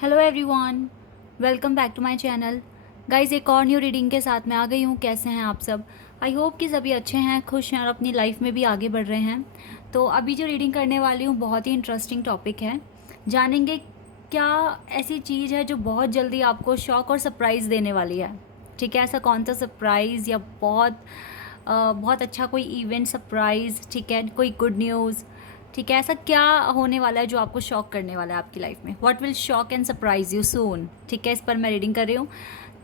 Hello everyone, welcome back to my channel. Guys, एक और new reading के साथ मैं आ गई हूँ। कैसे हैं आप सब? आई होप कि सभी अच्छे हैं, खुश हैं और अपनी लाइफ में भी आगे बढ़ रहे हैं। तो अभी जो रीडिंग करने वाली हूँ बहुत ही इंटरेस्टिंग टॉपिक है। जानेंगे क्या ऐसी चीज़ है जो बहुत जल्दी आपको शॉक और सरप्राइज़ देने वाली है। ठीक है, ऐसा कौन सा सरप्राइज़ या बहुत अच्छा कोई इवेंट सरप्राइज़, ठीक है, कोई गुड न्यूज़, ठीक है, ऐसा क्या होने वाला है जो आपको शॉक करने वाला है आपकी लाइफ में। What will shock and surprise you soon. ठीक है, इस पर मैं रीडिंग कर रही हूँ।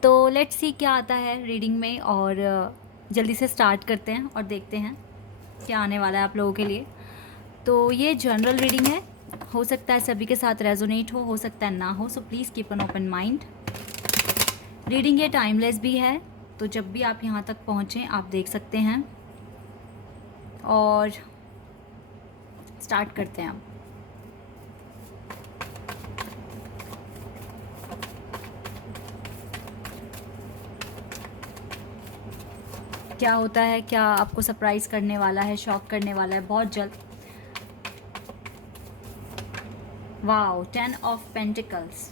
तो लेट्स सी क्या आता है रीडिंग में, और जल्दी से स्टार्ट करते हैं और देखते हैं क्या आने वाला है आप लोगों के लिए। तो ये जनरल रीडिंग है, हो सकता है सभी के साथ रेजोनेट हो सकता है ना हो, so please keep an open mind. Reading ये टाइमलेस भी है, तो जब भी आप यहाँ तक पहुँचें आप देख सकते हैं। और स्टार्ट करते हैं अब। क्या होता है, क्या आपको सरप्राइज़ करने वाला है, शॉक करने वाला है बहुत जल्द। Wow, 10 of pentacles.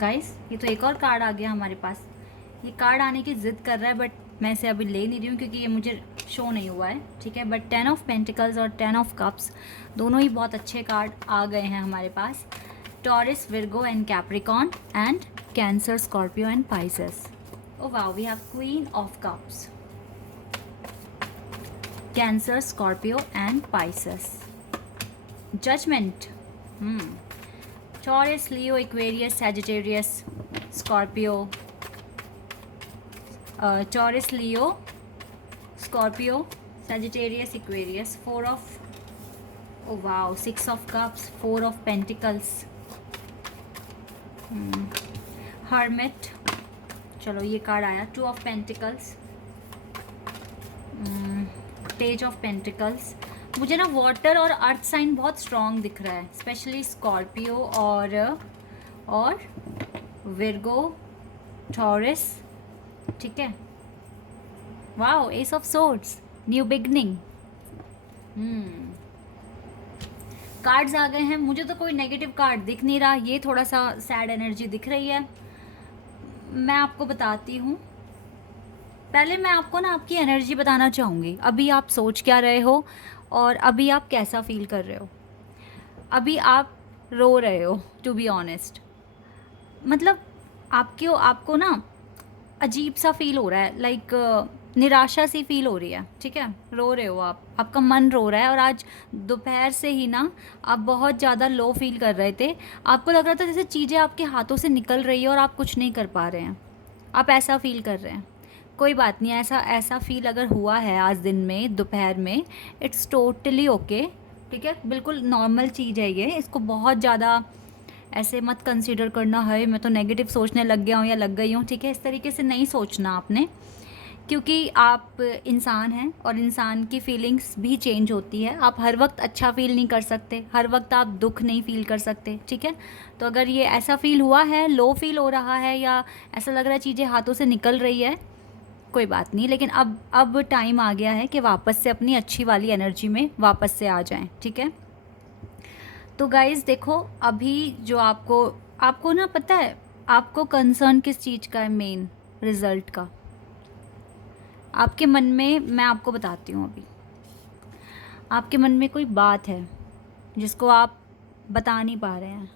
गाइस, ये तो एक और कार्ड आ गया हमारे पास। ये कार्ड आने की ज़िद कर रहा है, बट मैं इसे अभी ले नहीं रही हूँ क्योंकि ये मुझे शो नहीं हुआ है। ठीक है, बट 10 ऑफ पेंटिकल्स और 10 ऑफ कप्स दोनों ही बहुत अच्छे कार्ड आ गए हैं हमारे पास। Taurus, Virgo and Capricorn and Cancer, Scorpio and Pisces. Oh wow, we have queen of cups, Cancer, Scorpio and Pisces. Judgement, Taurus, Leo, Aquarius, Sagittarius, Scorpio, Taurus, Leo, Scorpio, Sagittarius, Aquarius. Oh wow, 6 of Cups, 4 of Pentacles, Hermit. चलो ये card आया, 2 of Pentacles, Page of Pentacles। मुझे ना water और अर्थ sign बहुत strong दिख रहा है, स्पेशली स्कॉर्पियो और विर्गो, टॉरस। ठीक है, wow, ace of swords, new beginning. Cards आ गए हैं। मुझे तो कोई नेगेटिव कार्ड दिख नहीं रहा, ये थोड़ा सा सैड एनर्जी दिख रही है। मैं आपको बताती हूँ, पहले मैं आपको ना आपकी एनर्जी बताना चाहूँगी। अभी आप सोच क्या रहे हो और अभी आप कैसा फील कर रहे हो। अभी आप रो रहे हो, टू बी ऑनेस्ट। मतलब आपको ना अजीब सा फील हो रहा है, लाइक निराशा सी फील हो रही है। ठीक है, रो रहे हो आप, आपका मन रो रहा है। और आज दोपहर से ही ना आप बहुत ज़्यादा लो फील कर रहे थे। आपको लग रहा था जैसे चीज़ें आपके हाथों से निकल रही है और आप कुछ नहीं कर पा रहे हैं। आप ऐसा फील कर रहे हैं। कोई बात नहीं, ऐसा ऐसा फील अगर हुआ है आज दिन में, दोपहर में, इट्स टोटली ओके। ठीक है, बिल्कुल नॉर्मल चीज़ है ये। इसको बहुत ज़्यादा ऐसे मत कंसीडर करना है मैं तो नेगेटिव सोचने लग गया हूँ या लग गई हूँ। ठीक है, इस तरीके से नहीं सोचना आपने, क्योंकि आप इंसान हैं और इंसान की फीलिंग्स भी चेंज होती है। आप हर वक्त अच्छा फील नहीं कर सकते, हर वक्त आप दुख नहीं फील कर सकते। ठीक है, तो अगर ये ऐसा फील हुआ है, लो फील हो रहा है या ऐसा लग रहा है चीज़ें हाथों से निकल रही है, कोई बात नहीं। लेकिन अब टाइम आ गया है कि वापस से अपनी अच्छी वाली एनर्जी में वापस से आ जाएं। ठीक है, तो गाइज़ देखो, अभी जो आपको आपको ना पता है आपको कंसर्न किस चीज़ का है, मेन रिज़ल्ट का। आपके मन में, मैं आपको बताती हूँ, अभी आपके मन में कोई बात है जिसको आप बता नहीं पा रहे हैं,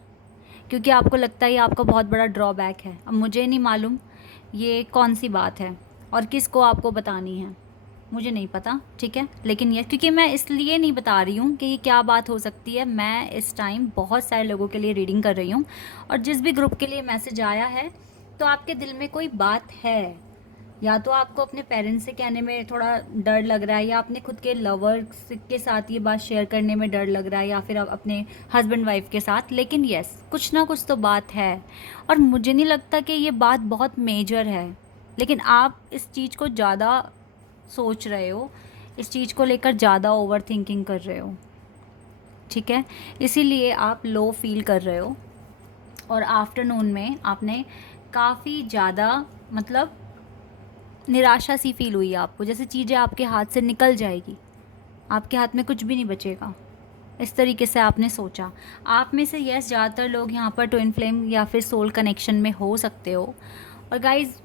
क्योंकि आपको लगता है ये आपका बहुत बड़ा ड्रॉबैक है। अब मुझे नहीं मालूम ये कौन सी बात है और किसको आपको बतानी है, मुझे नहीं पता। ठीक है, लेकिन ये क्योंकि मैं इसलिए नहीं बता रही हूँ कि ये क्या बात हो सकती है। मैं इस टाइम बहुत सारे लोगों के लिए रीडिंग कर रही हूँ, और जिस भी ग्रुप के लिए मैसेज आया है, तो आपके दिल में कोई बात है। या तो आपको अपने पेरेंट्स से कहने में थोड़ा डर लग रहा है, या अपने खुद के लवर के साथ ये बात शेयर करने में डर लग रहा है, या फिर अपने हस्बैंड वाइफ के साथ। लेकिन यस, कुछ ना कुछ तो बात है, और मुझे नहीं लगता कि ये बात बहुत मेजर है। लेकिन आप इस चीज़ को ज़्यादा सोच रहे हो, इस चीज़ को लेकर ज़्यादा ओवर थिंकिंग कर रहे हो। ठीक है, इसीलिए आप लो फील कर रहे हो। और आफ्टरनून में आपने काफ़ी ज़्यादा, मतलब निराशा सी फील हुई है आपको, जैसे चीज़ें आपके हाथ से निकल जाएगी, आपके हाथ में कुछ भी नहीं बचेगा। इस तरीके से आपने सोचा। आप में से यस ज़्यादातर लोग यहाँ पर ट्विन फ्लेम या फिर सोल कनेक्शन में हो सकते हो। और गाइज़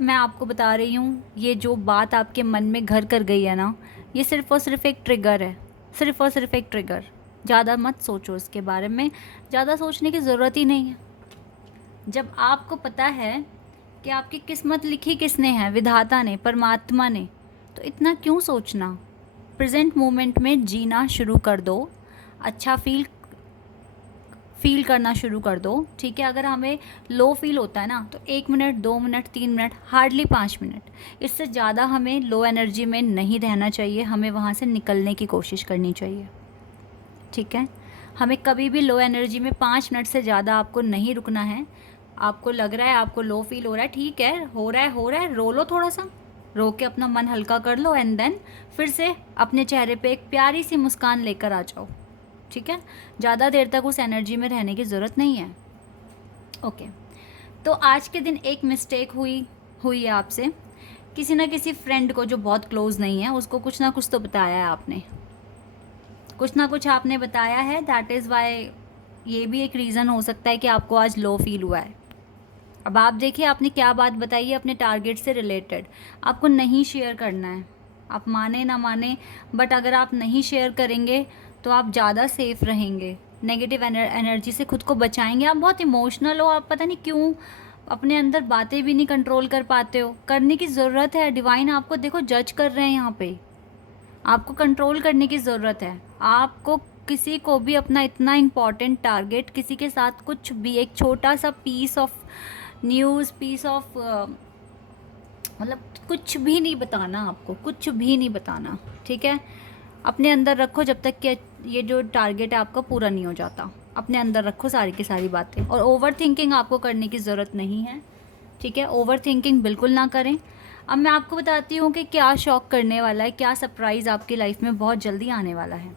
मैं आपको बता रही हूँ, ये जो बात आपके मन में घर कर गई है ना, ये सिर्फ़ और सिर्फ एक ट्रिगर है, सिर्फ़ और सिर्फ एक ट्रिगर। ज़्यादा मत सोचो इसके बारे में, ज़्यादा सोचने की ज़रूरत ही नहीं है। जब आपको पता है कि आपकी किस्मत लिखी किसने है, विधाता ने, परमात्मा ने, तो इतना क्यों सोचना। प्रेजेंट मोमेंट में जीना शुरू कर दो, अच्छा फील करना शुरू कर दो, ठीक है। अगर हमें लो फील होता है ना, तो 1 minute, 2 minute, 3 minute, hardly 5 minute, इससे ज़्यादा हमें लो एनर्जी में नहीं रहना चाहिए। हमें वहाँ से निकलने की कोशिश करनी चाहिए, ठीक है। हमें कभी भी लो एनर्जी में 5 मिनट से ज़्यादा आपको नहीं रुकना है। आपको लग रहा है, आपको लो फील हो रहा है, ठीक है, हो रहा है, रो लो, थोड़ा सा रो के अपना मन हल्का कर लो, एंड देन फिर से अपने चेहरे पे एक प्यारी सी मुस्कान लेकर आ जाओ, ठीक है। ज़्यादा देर तक उस एनर्जी में रहने की ज़रूरत नहीं है। ओके, तो आज के दिन एक मिस्टेक हुई है आपसे। किसी ना किसी फ्रेंड को जो बहुत क्लोज नहीं है, उसको कुछ ना कुछ तो बताया है आपने, कुछ ना कुछ आपने बताया है। दैट इज़ वाई ये भी एक रीज़न हो सकता है कि आपको आज लो फील हुआ है। अब आप देखिए आपने क्या बात बताई है अपने टारगेट से रिलेटेड। आपको नहीं शेयर करना है, आप माने ना माने, बट अगर आप नहीं शेयर करेंगे तो आप ज़्यादा सेफ रहेंगे, नेगेटिव एनर्जी से खुद को बचाएंगे। आप बहुत इमोशनल हो, आप पता नहीं क्यों अपने अंदर बातें भी नहीं कंट्रोल कर पाते हो। करने की ज़रूरत है, डिवाइन आपको देखो जज कर रहे हैं यहाँ पे, आपको कंट्रोल करने की ज़रूरत है। आपको किसी को भी अपना इतना इम्पॉर्टेंट टारगेट, किसी के साथ कुछ भी एक छोटा सा piece of news, piece of मतलब कुछ भी नहीं बताना, आपको कुछ भी नहीं बताना, ठीक है। अपने अंदर रखो जब तक कि ये जो टारगेट है आपका पूरा नहीं हो जाता। अपने अंदर रखो सारी की सारी बातें, और ओवर थिंकिंग आपको करने की ज़रूरत नहीं है, ठीक है। ओवर थिंकिंग बिल्कुल ना करें। अब मैं आपको बताती हूँ कि क्या शॉक करने वाला है, क्या सरप्राइज़ आपकी लाइफ में बहुत जल्दी आने वाला है।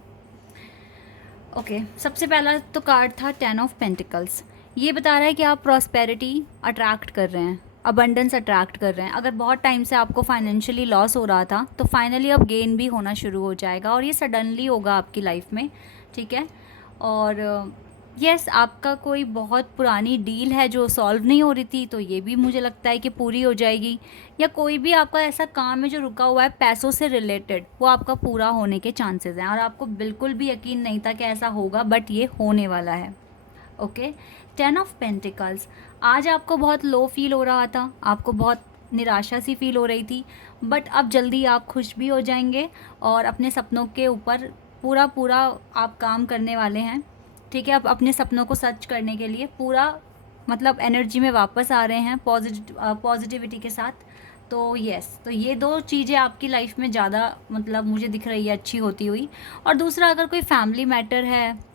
ओके, सबसे पहला तो कार्ड था 10 ऑफ पेंटिकल्स। ये बता रहा है कि आप प्रॉस्पेरिटी अट्रैक्ट कर रहे हैं, अबंडेंस अट्रैक्ट कर रहे हैं। अगर बहुत टाइम से आपको फाइनेंशियली लॉस हो रहा था, तो फाइनली अब गेन भी होना शुरू हो जाएगा, और ये सडनली होगा आपकी लाइफ में, ठीक है। और यस, आपका कोई बहुत पुरानी डील है जो सॉल्व नहीं हो रही थी, तो ये भी मुझे लगता है कि पूरी हो जाएगी। या कोई भी आपका ऐसा काम है जो रुका हुआ है पैसों से रिलेटेड, वो आपका पूरा होने के चांसेस हैं, और आपको बिल्कुल भी यकीन नहीं था कि ऐसा होगा, बट ये होने वाला है। Okay, 10 of pentacles. आज आपको बहुत लो फील हो रहा था, आपको बहुत निराशा सी फील हो रही थी, बट अब जल्दी आप खुश भी हो जाएंगे, और अपने सपनों के ऊपर पूरा पूरा आप काम करने वाले हैं, ठीक है। आप अपने सपनों को सच करने के लिए पूरा मतलब एनर्जी में वापस आ रहे हैं, पॉजिटिविटी के साथ। तो यस, तो ये 2 चीज़ें आपकी लाइफ में ज़्यादा मतलब मुझे दिख रही है अच्छी होती हुई। और दूसरा, अगर कोई फैमिली मैटर है,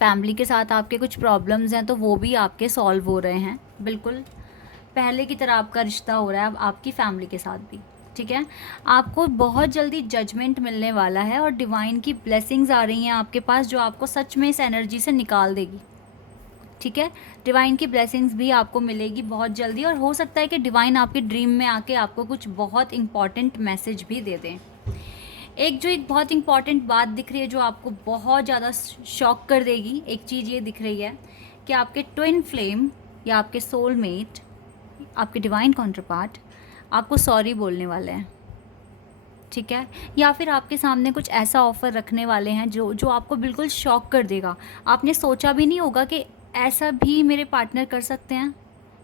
फैमिली के साथ आपके कुछ प्रॉब्लम्स हैं, तो वो भी आपके सॉल्व हो रहे हैं, बिल्कुल पहले की तरह आपका रिश्ता हो रहा है अब आपकी फैमिली के साथ भी, ठीक है। आपको बहुत जल्दी जजमेंट मिलने वाला है, और डिवाइन की ब्लेसिंग्स आ रही हैं आपके पास, जो आपको सच में इस एनर्जी से निकाल देगी, ठीक है। डिवाइन की ब्लेसिंग्स भी आपको मिलेगी बहुत जल्दी, और हो सकता है कि डिवाइन आपके ड्रीम में आके आपको कुछ बहुत इंपॉर्टेंट मैसेज भी दे दें। एक बहुत इंपॉर्टेंट बात दिख रही है जो आपको बहुत ज़्यादा शॉक कर देगी। एक चीज़ ये दिख रही है कि आपके ट्विन फ्लेम या आपके सोलमेट, आपके डिवाइन काउंटरपार्ट आपको सॉरी बोलने वाले हैं, ठीक है। या फिर आपके सामने कुछ ऐसा ऑफ़र रखने वाले हैं जो आपको बिल्कुल शॉक कर देगा। आपने सोचा भी नहीं होगा कि ऐसा भी मेरे पार्टनर कर सकते हैं,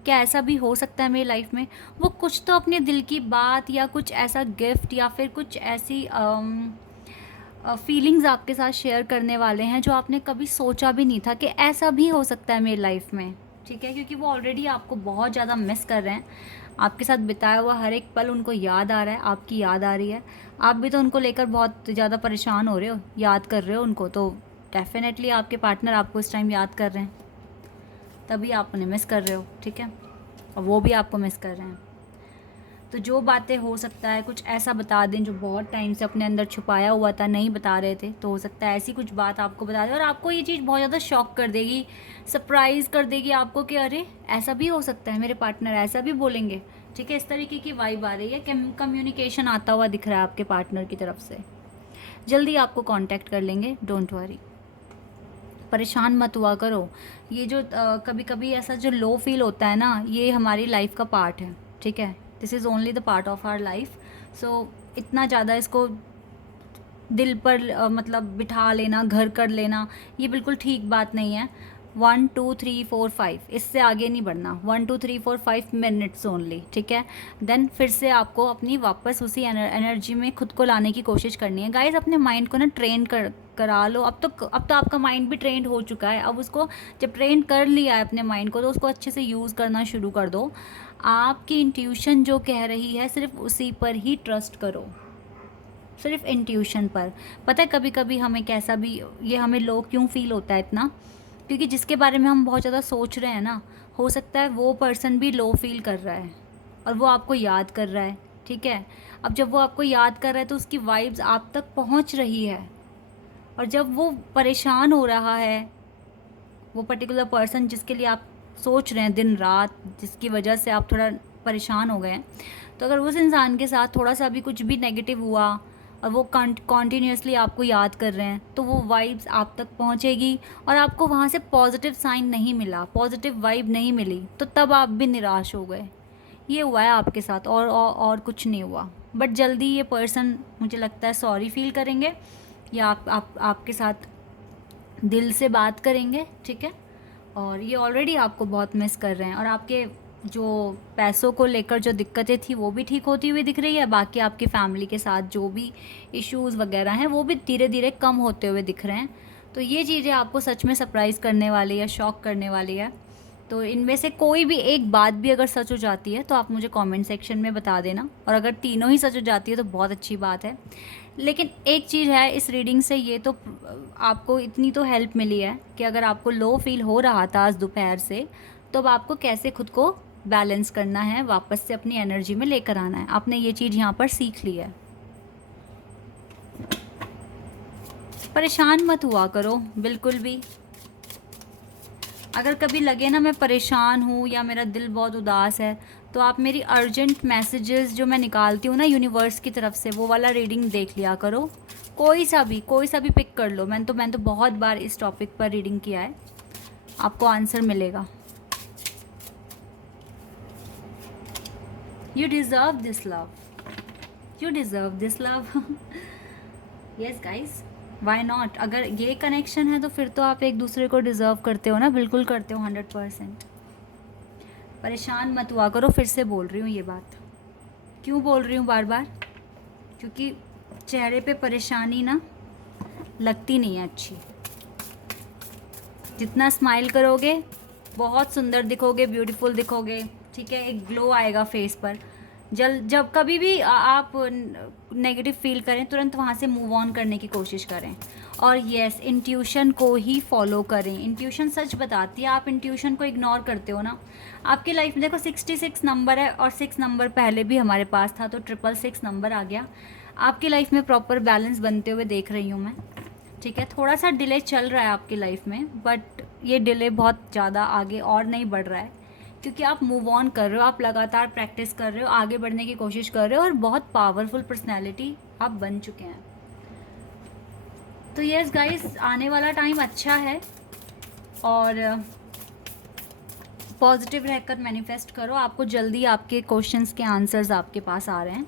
क्या ऐसा भी हो सकता है मेरी लाइफ में। वो कुछ तो अपने दिल की बात, या कुछ ऐसा गिफ्ट, या फिर कुछ ऐसी फीलिंग्स आपके साथ शेयर करने वाले हैं जो आपने कभी सोचा भी नहीं था कि ऐसा भी हो सकता है मेरी लाइफ में, ठीक है। क्योंकि वो ऑलरेडी आपको बहुत ज़्यादा मिस कर रहे हैं, आपके साथ बिताया हुआ हर एक पल उनको याद आ रहा है, आपकी याद आ रही है। आप भी तो उनको लेकर बहुत ज़्यादा परेशान हो रहे हो, याद कर रहे हो उनको, तो डेफिनेटली आपके पार्टनर आपको इस टाइम याद कर रहे हैं, तभी आप उन्हें मिस कर रहे हो, ठीक है, और वो भी आपको मिस कर रहे हैं। तो जो बातें हो सकता है कुछ ऐसा बता दें जो बहुत टाइम से अपने अंदर छुपाया हुआ था, नहीं बता रहे थे, तो हो सकता है ऐसी कुछ बात आपको बता दें, और आपको ये चीज़ बहुत ज़्यादा शॉक कर देगी, सरप्राइज़ कर देगी आपको कि अरे ऐसा भी हो सकता है, मेरे पार्टनर ऐसा भी बोलेंगे, ठीक है। इस तरीके की वाइब आ रही है, कम्युनिकेशन आता हुआ दिख रहा है आपके पार्टनर की तरफ से। जल्दी आपको कांटेक्ट कर लेंगे, डोंट वरी। परेशान मत हुआ करो। ये जो कभी कभी ऐसा जो लो फील होता है ना, ये हमारी लाइफ का पार्ट है, ठीक है। This is only the part of our life. So इतना ज़्यादा इसको दिल पर मतलब बिठा लेना, घर कर लेना, ये बिल्कुल ठीक बात नहीं है। 1 2 3 4 5 इससे आगे नहीं बढ़ना। 1 2 3 4 5 मिनट्स ओनली, ठीक है। देन फिर से आपको अपनी वापस उसी एनर्जी में खुद को लाने की कोशिश करनी है। गाइस, अपने माइंड को ना ट्रेन करा लो। अब तो आपका माइंड भी ट्रेंड हो चुका है। अब उसको जब ट्रेन कर लिया है अपने माइंड को, तो उसको अच्छे से यूज़ करना शुरू कर दो। आपकी इंट्यूशन जो कह रही है, सिर्फ उसी पर ही ट्रस्ट करो, सिर्फ इंट्यूशन पर। पता है कभी कभी हमें कैसा भी ये हमें लो क्यों फील होता है इतना, क्योंकि जिसके बारे में हम बहुत ज़्यादा सोच रहे हैं ना, हो सकता है वो पर्सन भी लो फील कर रहा है और वो आपको याद कर रहा है, ठीक है। अब जब वो आपको याद कर रहा है तो उसकी वाइब्स आप तक पहुंच रही है, और जब वो परेशान हो रहा है, वो पर्टिकुलर पर्सन जिसके लिए आप सोच रहे हैं दिन रात, जिसकी वजह से आप थोड़ा परेशान हो गए हैं, तो अगर उस इंसान के साथ थोड़ा सा भी कुछ भी नेगेटिव हुआ और वो कॉन्टीन्यूसली आपको याद कर रहे हैं, तो वो वाइब्स आप तक पहुंचेगी और आपको वहाँ से पॉजिटिव साइन नहीं मिला, पॉजिटिव वाइब नहीं मिली, तो तब आप भी निराश हो गए। ये हुआ है आपके साथ, और कुछ नहीं हुआ। बट जल्दी ये पर्सन मुझे लगता है सॉरी फील करेंगे, या आपके साथ दिल से बात करेंगे, ठीक है। और ये ऑलरेडी आपको बहुत मिस कर रहे हैं, और आपके जो पैसों को लेकर जो दिक्कतें थी वो भी ठीक होती हुई दिख रही है। बाकी आपकी फैमिली के साथ जो भी इश्यूज़ वगैरह हैं वो भी धीरे धीरे कम होते हुए दिख रहे हैं। तो ये चीज़ें आपको सच में सरप्राइज़ करने वाली है, शॉक करने वाली है। तो इनमें से कोई भी एक बात भी अगर सच हो जाती है तो आप मुझे कमेंट सेक्शन में बता देना, और अगर तीनों ही सच हो जाती है तो बहुत अच्छी बात है। लेकिन एक चीज़ है इस रीडिंग से, ये तो आपको इतनी तो हेल्प मिली है कि अगर आपको लो फील हो रहा था आज दोपहर से, तो अब आपको कैसे खुद को बैलेंस करना है, वापस से अपनी एनर्जी में लेकर आना है। आपने ये चीज़ यहाँ पर सीख ली है। परेशान मत हुआ करो बिल्कुल भी। अगर कभी लगे ना मैं परेशान हूँ या मेरा दिल बहुत उदास है, तो आप मेरी अर्जेंट मैसेजेस जो मैं निकालती हूँ ना यूनिवर्स की तरफ से, वो वाला रीडिंग देख लिया करो। कोई सा भी पिक कर लो। मैंने तो बहुत बार इस टॉपिक पर रीडिंग किया है, आपको आंसर मिलेगा। You deserve this love. You deserve this love. Yes guys, why not? अगर ये कनेक्शन है तो फिर तो आप एक दूसरे को डिज़र्व करते हो ना, बिल्कुल करते हो 100%। परेशान मत हुआ करो, फिर से बोल रही हूँ ये बात। क्यों बोल रही हूँ बार बार? क्योंकि चेहरे पे परेशानी ना लगती नहीं है अच्छी। जितना स्माइल करोगे बहुत सुंदर दिखोगे, ब्यूटीफुल दिखोगे, ठीक है। एक ग्लो आएगा फेस पर। जब कभी भी आप नेगेटिव फील करें, तुरंत वहाँ से मूव ऑन करने की कोशिश करें। और यस, इंट्यूशन को ही फॉलो करें। इंट्यूशन सच बताती है। आप इंट्यूशन को इग्नोर करते हो ना, आपकी लाइफ में देखो 66 नंबर है, और 6 नंबर पहले भी हमारे पास था, तो 666 नंबर आ गया। आपकी लाइफ में प्रॉपर बैलेंस बनते हुए देख रही हूँ मैं, ठीक है। थोड़ा सा डिले चल रहा है आपकी लाइफ में, बट ये डिले बहुत ज़्यादा आगे और नहीं बढ़ रहा है, क्योंकि आप मूव ऑन कर रहे हो, आप लगातार प्रैक्टिस कर रहे हो, आगे बढ़ने की कोशिश कर रहे हो, और बहुत पावरफुल पर्सनैलिटी आप बन चुके हैं। तो यस गाइस, आने वाला टाइम अच्छा है, और पॉजिटिव रहकर मैनिफेस्ट करो। आपको जल्दी आपके क्वेश्चंस के आंसर्स आपके पास आ रहे हैं,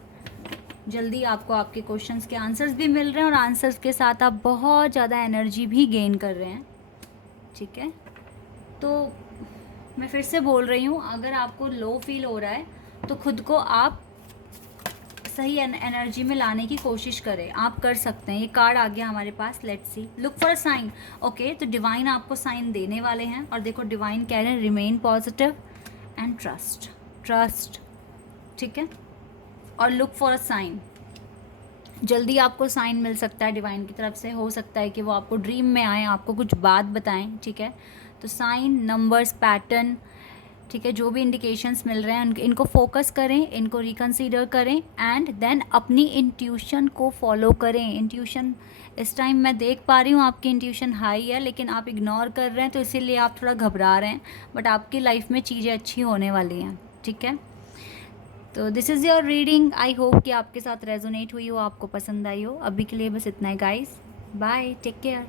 जल्दी आपको आपके क्वेश्चंस के आंसर्स भी मिल रहे हैं, और आंसर्स के साथ आप बहुत ज़्यादा एनर्जी भी गेन कर रहे हैं, ठीक है। तो मैं फिर से बोल रही हूँ, अगर आपको लो फील हो रहा है तो खुद को आप सही एनर्जी में लाने की कोशिश करें। आप कर सकते हैं। ये कार्ड आ गया हमारे पास, let's see, look for a sign. Okay, तो डिवाइन आपको साइन देने वाले हैं, और देखो डिवाइन कह रहे हैं रिमेन पॉजिटिव एंड ट्रस्ट, ठीक है। और लुक फॉर अ साइन, जल्दी आपको साइन मिल सकता है डिवाइन की तरफ से। हो सकता है कि वो आपको ड्रीम में आए, आपको कुछ बात बताएं, ठीक है। तो साइन, नंबर्स, पैटर्न, ठीक है, जो भी इंडिकेशंस मिल रहे हैं इनको फोकस करें, इनको रिकंसीडर करें, एंड देन अपनी इंट्यूशन को फॉलो करें। इंट्यूशन इस टाइम मैं देख पा रही हूँ आपकी इंट्यूशन हाई है, लेकिन आप इग्नोर कर रहे हैं, तो इसीलिए आप थोड़ा घबरा रहे हैं, बट आपकी लाइफ में चीज़ें अच्छी होने वाली हैं, ठीक है। तो this is your reading. I hope कि आपके साथ रेजोनेट हुई हो, आपको पसंद आई हो। अभी के लिए बस इतना ही गाइस, बाय, टेक केयर।